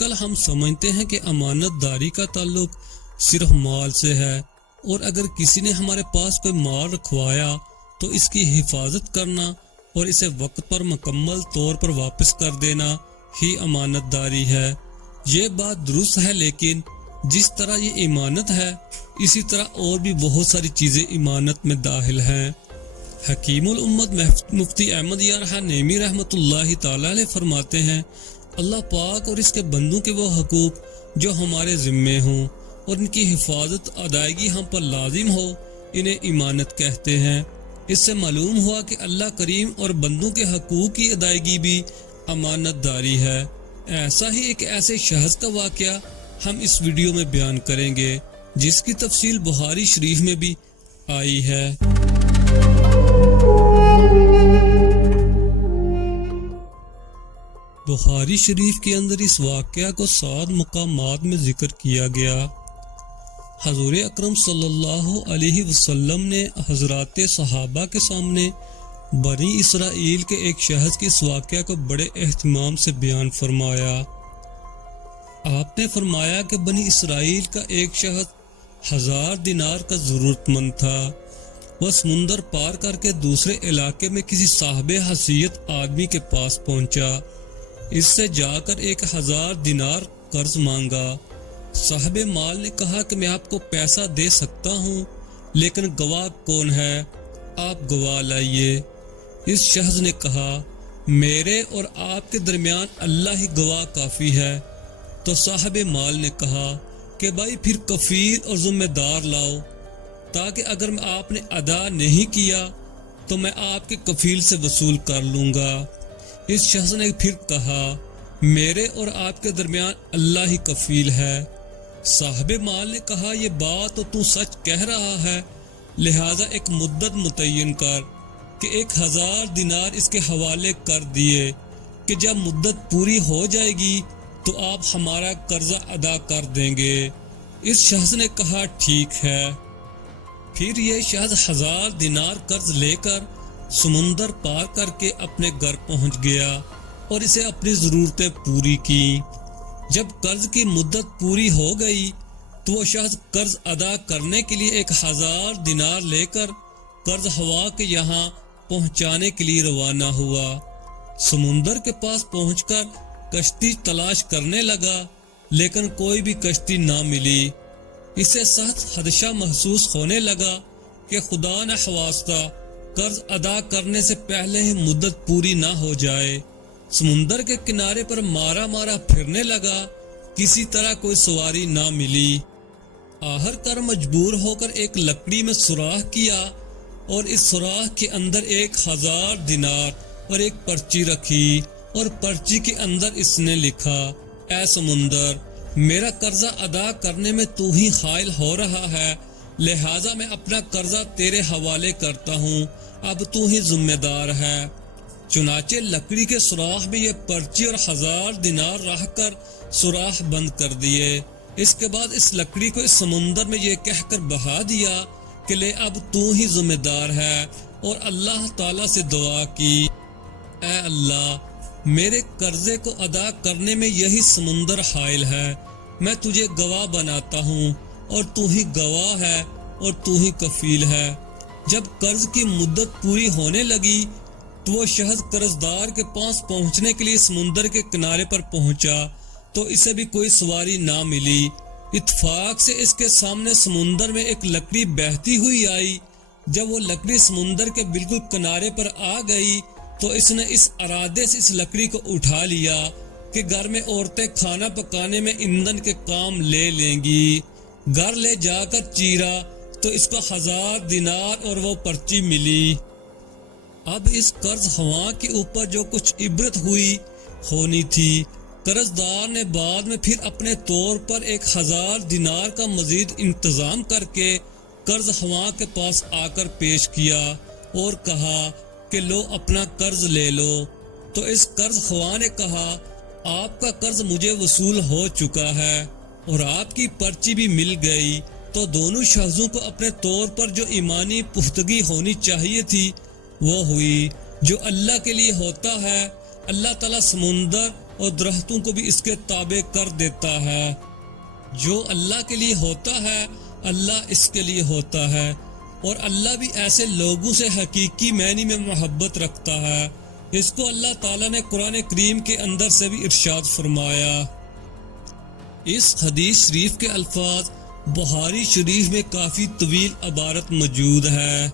کل ہم سمجھتے ہیں کہ امانت داری کا تعلق صرف مال سے ہے، اور اگر کسی نے ہمارے پاس کوئی مال رکھوایا تو اس کی حفاظت کرنا اور اسے وقت پر مکمل طور پر واپس کر دینا ہی امانت داری ہے۔ یہ بات درست ہے، لیکن جس طرح یہ امانت ہے اسی طرح اور بھی بہت ساری چیزیں امانت میں داخل ہیں۔ حکیم الامت مفتی احمد یار نعیمی رحمۃ اللہ تعالی علیہ فرماتے ہیں، اللہ پاک اور اس کے بندوں کے وہ حقوق جو ہمارے ذمے ہوں اور ان کی حفاظت ادائیگی ہم پر لازم ہو، انہیں امانت کہتے ہیں۔ اس سے معلوم ہوا کہ اللہ کریم اور بندوں کے حقوق کی ادائیگی بھی امانت داری ہے۔ ایسا ہی ایک ایسے شخص کا واقعہ ہم اس ویڈیو میں بیان کریں گے جس کی تفصیل بخاری شریف میں بھی آئی ہے۔ بخاری شریف کے اندر اس واقعہ کو 7 مقامات میں ذکر کیا گیا۔ حضور اکرم صلی اللہ علیہ وسلم نے حضرات صحابہ کے سامنے بنی اسرائیل کے ایک شخص کے اس واقعہ کو بڑے اہتمام سے بیان فرمایا۔ آپ نے فرمایا کہ بنی اسرائیل کا ایک شخص 1000 دینار کا ضرورت مند تھا۔ وہ سمندر پار کر کے دوسرے علاقے میں کسی صاحب حیثیت آدمی کے پاس پہنچا۔ اس سے جا کر 1000 دینار قرض مانگا۔ صاحب مال نے کہا کہ میں آپ کو پیسہ دے سکتا ہوں، لیکن گواہ کون ہے؟ آپ گواہ لائیے۔ اس شخص نے کہا، میرے اور آپ کے درمیان اللہ ہی گواہ کافی ہے۔ تو صاحب مال نے کہا کہ بھائی پھر کفیل اور ذمہ دار لاؤ، تاکہ اگر آپ نے ادا نہیں کیا تو میں آپ کے کفیل سے وصول کر لوں گا۔ اس شخص نے پھر کہا، میرے اور آپ کے درمیان اللہ ہی کفیل ہے۔ صاحب مال نے کہا، یہ بات تو سچ کہہ رہا ہے، لہذا ایک مدت متعین کر کہ 1000 دینار اس کے حوالے کر دیے کہ جب مدت پوری ہو جائے گی تو آپ ہمارا قرضہ ادا کر دیں گے۔ اس شخص نے کہا، ٹھیک ہے۔ پھر یہ شخص 1000 دینار قرض لے کر سمندر پار کر کے اپنے گھر پہنچ گیا اور اسے اپنی ضرورتیں پوری کی۔ جب قرض کی مدت پوری ہو گئی تو وہ شخص قرض ادا کرنے کے لیے 1000 دینار لے کر قرض ہوا کے یہاں پہنچانے کے لیے روانہ ہوا۔ سمندر کے پاس پہنچ کر کشتی تلاش کرنے لگا، لیکن کوئی بھی کشتی نہ ملی۔ اسے سخت خدشہ محسوس ہونے لگا کہ خدا نہ خواستہ قرض ادا کرنے سے پہلے ہی مدت پوری نہ ہو جائے۔ سمندر کے کنارے پر مارا پھرنے لگا، کسی طرح کوئی سواری نہ ملی۔ آخر کار مجبور ہو کر ایک لکڑی میں سوراخ کیا اور اس سوراخ کے اندر 1000 دینار اور ایک پرچی رکھی، اور پرچی کے اندر اس نے لکھا، اے سمندر، میرا قرضہ ادا کرنے میں تو ہی حائل ہو رہا ہے، لہٰذا میں اپنا قرضہ تیرے حوالے کرتا ہوں، اب تو ہی ذمہ دار ہے۔ چنانچہ لکڑی کے سوراخ میں یہ پرچی اور 1000 دینار رکھ کر سوراخ بند کر دیے۔ اس کے بعد اس لکڑی کو اس سمندر میں یہ کہہ کر بہا دیا کہ لے اب تو ہی ذمہ دار ہے، اور اللہ تعالیٰ سے دعا کی، اے اللہ، میرے قرضے کو ادا کرنے میں یہی سمندر حائل ہے، میں تجھے گواہ بناتا ہوں اور تو ہی گواہ ہے اور تو ہی کفیل ہے۔ جب قرض کی مدت پوری ہونے لگی تو وہ شخص قرضدار کے پاس پہنچنے کے لیے سمندر کے کنارے پر پہنچا تو اسے بھی کوئی سواری نہ ملی۔ اتفاق سے اس کے سامنے سمندر میں ایک لکڑی بہتی ہوئی آئی۔ جب وہ لکڑی سمندر کے بالکل کنارے پر آ گئی تو اس نے اس ارادے سے اس لکڑی کو اٹھا لیا کہ گھر میں عورتیں کھانا پکانے میں ایندھن کے کام لے لیں گی۔ گھر لے جا کر چیرا تو اس کو 1000 دینار اور وہ پرچی ملی۔ اب اس قرض خواہ کے اوپر جو کچھ عبرت ہونی تھی، قرضدار نے بعد میں پھر اپنے طور پر 1000 دینار کا مزید انتظام کر کے قرض خواہ کے پاس آ کر پیش کیا اور کہا کہ لو اپنا قرض لے لو۔ تو اس قرض خواہ نے کہا، آپ کا قرض مجھے وصول ہو چکا ہے اور آپ کی پرچی بھی مل گئی۔ تو دونوں شخصوں کو اپنے طور پر جو ایمانی پختگی ہونی چاہیے تھی وہ ہوئی، جو اللہ کے لیے ہوتا ہے۔ اللہ تعالیٰ سمندر اور درختوں کو بھی اس کے تابع کر دیتا ہے۔ جو اللہ کے لیے ہوتا ہے اللہ اس کے لیے ہوتا ہے، اور اللہ بھی ایسے لوگوں سے حقیقی معنی میں محبت رکھتا ہے۔ اس کو اللہ تعالیٰ نے قرآن کریم کے اندر سے بھی ارشاد فرمایا۔ اس حدیث شریف کے الفاظ بخاری شریف میں کافی طویل عبارت موجود ہے۔